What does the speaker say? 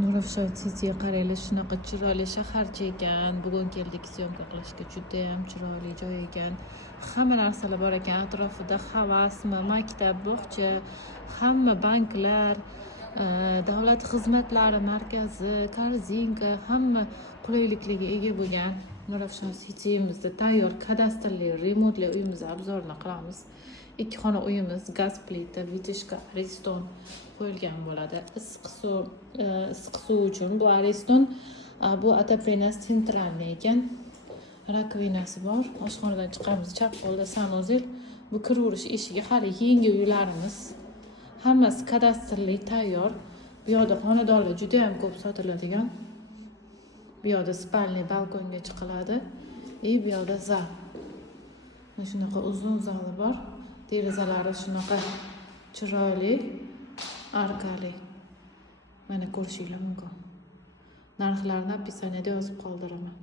Nurafshon City'ga qaraylik, shunaqa chiroyli shaharcha ekan. Bugun keldik syomka qilishga, juda ham chiroyli joy ekan. Hamma narsalar bor ekan. Atrofida havasmi, maktab, bog'cha, hamma banklar, davlat xizmatlari markazi, korzinka, hamma qulayliklarga ega bo'lgan Nurafshon City'mizda tayyor kadastrli remontli uyimizni obzorini qilamiz. 2 xona uyimiz, gaz plita, viteshka, ariston qo'yilgan bo'ladi. Issiq suv uchun bu ariston, bu отопление centralniy ekan. Rakovinasi bor. Oshxonadan chiqamiz, chap qo'lda sanuzel. Bu kiraverish eshigi, hali yangi uylarimiz. Hammasi kadastrli tayyor. Bu yoqda xonadonlar juda ham ko'p sotiladigan. Bu yoqda spalniy balkonga chiqiladi. Bu yoqda zal. Mana shunaqa uzun zali bor. Derazalari shunaqa chiroyli, arkali. Mana ko'rishinglar mumkin. Narxlarni описаниеda yozib qoldiraman.